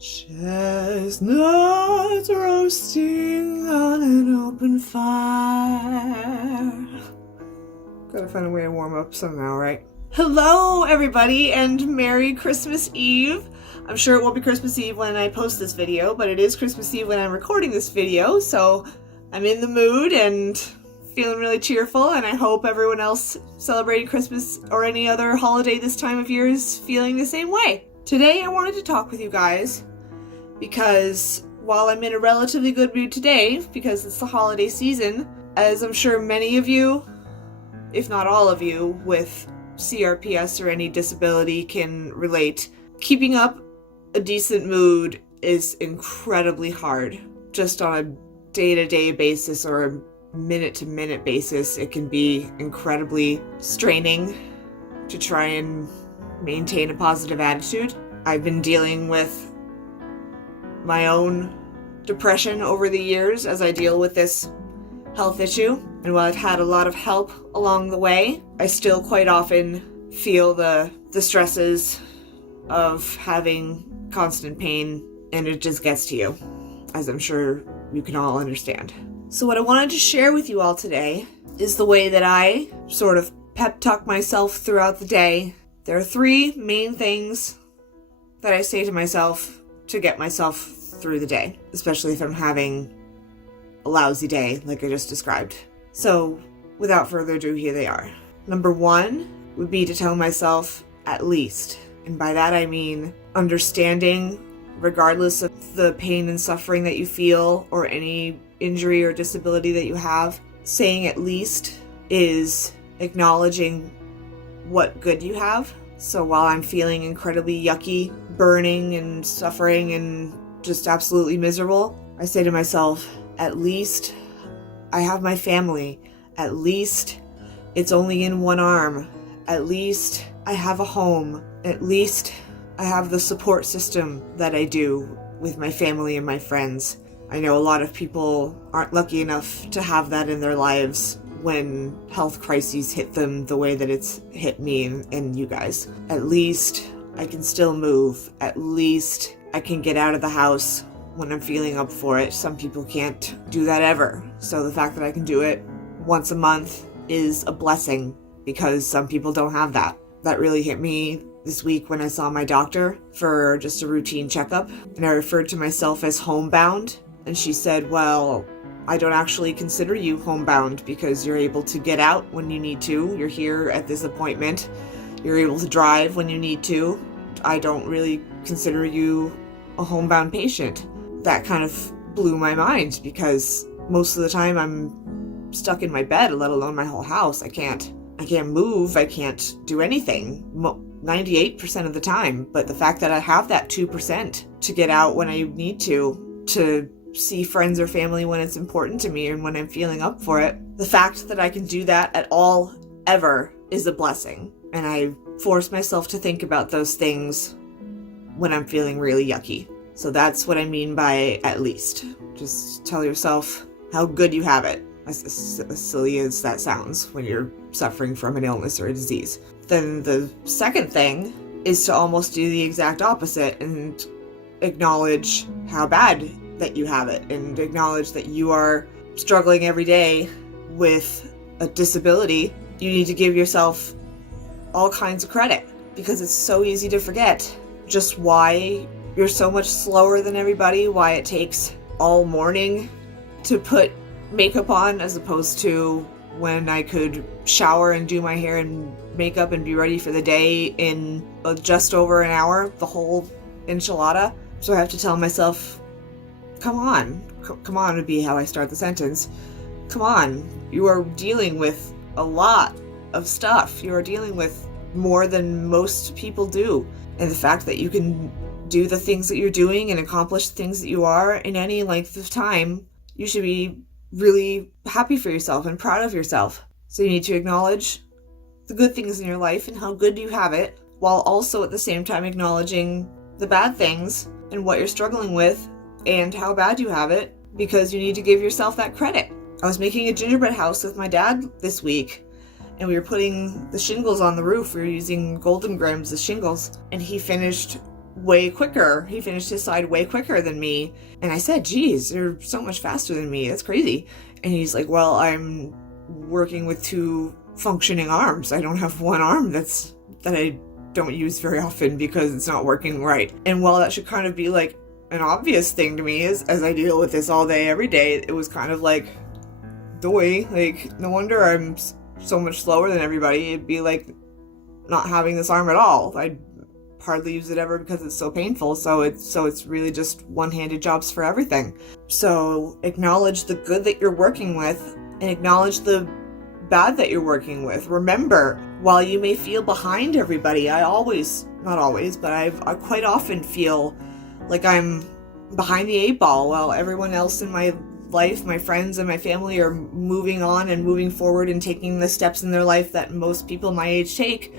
Chestnuts roasting on an open fire. Gotta find a way to warm up somehow, right? Hello, everybody, and Merry Christmas Eve. I'm sure it won't be Christmas Eve when I post this video, but it is Christmas Eve when I'm recording this video, so I'm in the mood and feeling really cheerful, and I hope everyone else celebrating Christmas or any other holiday this time of year is feeling the same way. Today, I wanted to talk with you guys because while I'm in a relatively good mood today, because it's the holiday season, as I'm sure many of you, if not all of you, with CRPS or any disability can relate, keeping up a decent mood is incredibly hard. Just on a day-to-day basis or a minute-to-minute basis, it can be incredibly straining to try and maintain a positive attitude. I've been dealing with my own depression over the years as I deal with this health issue, and while I've had a lot of help along the way, I still quite often feel the stresses of having constant pain, and it just gets to you, as I'm sure you can all understand. So what I wanted to share with you all today is the way that I sort of pep talk myself throughout the day. There are three main things that I say to myself to get myself through the day, especially if I'm having a lousy day like I just described. So without further ado, here they are. Number one would be to tell myself at least, and by that I mean understanding, regardless of the pain and suffering that you feel or any injury or disability that you have, saying at least is acknowledging what good you have. So while I'm feeling incredibly yucky, burning and suffering and just absolutely miserable, I say to myself, at least I have my family. At least it's only in one arm. At least I have a home. At least I have the support system that I do with my family and my friends. I know a lot of people aren't lucky enough to have that in their lives when health crises hit them the way that it's hit me and you guys. At least I can still move. At least I can get out of the house when I'm feeling up for it. Some people can't do that ever. So the fact that I can do it once a month is a blessing, because some people don't have that. That really hit me this week when I saw my doctor for just a routine checkup, and I referred to myself as homebound, and she said, well, I don't actually consider you homebound because you're able to get out when you need to. You're here at this appointment. You're able to drive when you need to. I don't really consider you a homebound patient. That kind of blew my mind, because most of the time I'm stuck in my bed, let alone my whole house. I can't move. I can't do anything 98% of the time. But the fact that I have that 2% to get out when I need to see friends or family when it's important to me and when I'm feeling up for it, the fact that I can do that at all ever is a blessing. And I force myself to think about those things when I'm feeling really yucky. So that's what I mean by at least. Just tell yourself how good you have it, as silly as that sounds when you're suffering from an illness or a disease. Then the second thing is to almost do the exact opposite and acknowledge how bad that you have it, and acknowledge that you are struggling every day with a disability. You need to give yourself all kinds of credit, because it's so easy to forget just why you're so much slower than everybody, why it takes all morning to put makeup on, as opposed to when I could shower and do my hair and makeup and be ready for the day in just over an hour, the whole enchilada. So I have to tell myself, come on would be how I start the sentence. Come on, you are dealing with a lot of stuff. You are dealing with more than most people do. And the fact that you can do the things that you're doing and accomplish the things that you are in any length of time, you should be really happy for yourself and proud of yourself. So you need to acknowledge the good things in your life and how good you have it, while also at the same time acknowledging the bad things and what you're struggling with and how bad you have it, because you need to give yourself that credit. I was making a gingerbread house with my dad this week, and we were putting the shingles on the roof. We were using golden grams as shingles, and he finished way quicker. He finished his side way quicker than me. And I said, geez, you're so much faster than me. That's crazy. And he's like, well, I'm working with 2 functioning arms. I don't have one arm that I don't use very often because it's not working right. And while that should kind of be like an obvious thing to me as I deal with this all day, every day, it was kind of like, doy, like, no wonder I'm so much slower than everybody. It'd be like not having this arm at all. I hardly use it ever because it's so painful. So it's really just one-handed jobs for everything. So acknowledge the good that you're working with and acknowledge the bad that you're working with. Remember, while you may feel behind everybody, not always, but I quite often feel like I'm behind the 8 ball while everyone else in my life, my friends and my family, are moving on and moving forward and taking the steps in their life that most people my age take.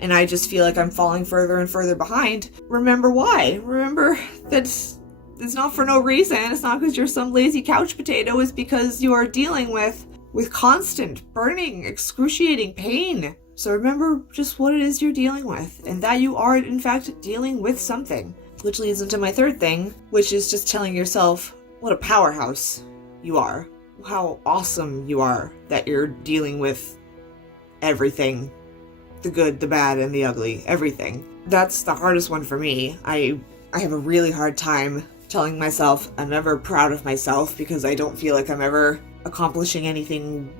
And I just feel like I'm falling further and further behind. Remember why. Remember that it's not for no reason. It's not because you're some lazy couch potato. It's because you are dealing with constant, burning, excruciating pain. So remember just what it is you're dealing with, and that you are, in fact, dealing with something. Which leads into my third thing, which is just telling yourself what a powerhouse you are. How awesome you are that you're dealing with everything. The good, the bad, and the ugly. Everything. That's the hardest one for me. I have a really hard time telling myself I'm ever proud of myself because I don't feel like I'm ever accomplishing anything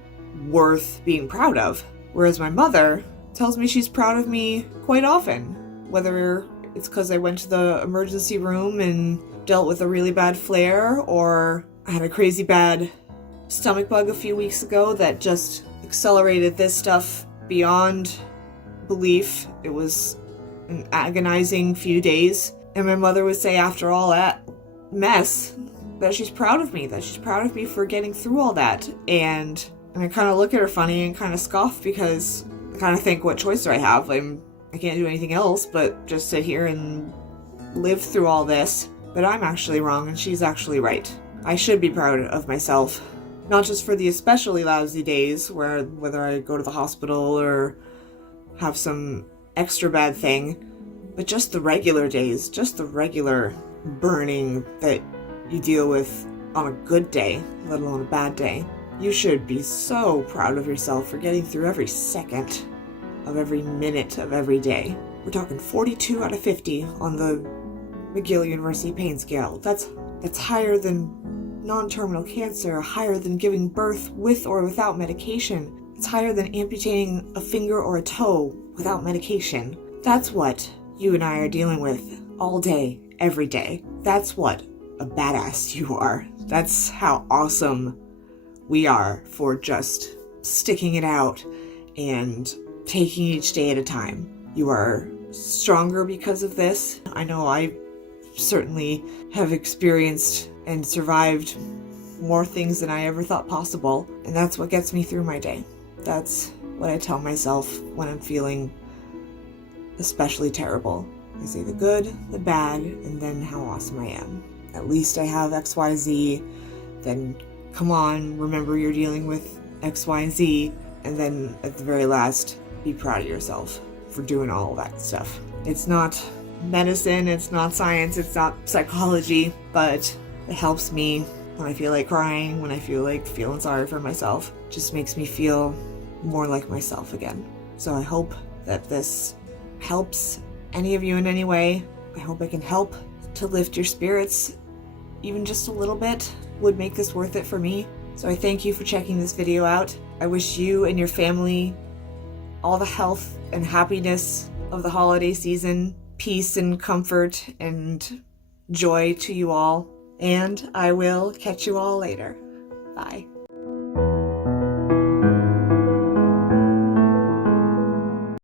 worth being proud of. Whereas my mother tells me she's proud of me quite often. Whether it's because I went to the emergency room and dealt with a really bad flare, or I had a crazy bad stomach bug a few weeks ago that just accelerated this stuff beyond belief. It was an agonizing few days. And my mother would say after all that mess that she's proud of me, for getting through all that. And I kind of look at her funny and kind of scoff because I kind of think, what choice do I have? I can't do anything else but just sit here and live through all this. But I'm actually wrong and she's actually right. I should be proud of myself. Not just for the especially lousy days whether I go to the hospital or have some extra bad thing, but just the regular days, just the regular burning that you deal with on a good day, let alone a bad day. You should be so proud of yourself for getting through every second of every minute of every day. We're talking 42 out of 50 on the McGill University pain scale. That's higher than non-terminal cancer, higher than giving birth with or without medication. It's higher than amputating a finger or a toe without medication. That's what you and I are dealing with all day, every day. That's what a badass you are. That's how awesome we are for just sticking it out and taking each day at a time. You are stronger because of this. I know I certainly have experienced and survived more things than I ever thought possible, and that's what gets me through my day. That's what I tell myself when I'm feeling especially terrible. I say the good, the bad, and then how awesome I am. At least I have XYZ, then come on, remember you're dealing with XYZ, and then at the very last, be proud of yourself for doing all that stuff. It's not medicine, it's not science, it's not psychology, but it helps me when I feel like crying, when I feel like feeling sorry for myself. It just makes me feel more like myself again. So I hope that this helps any of you in any way. I hope I can help to lift your spirits. Even just a little bit would make this worth it for me. So I thank you for checking this video out. I wish you and your family all the health and happiness of the holiday season, peace and comfort and joy to you all. And I will catch you all later. Bye.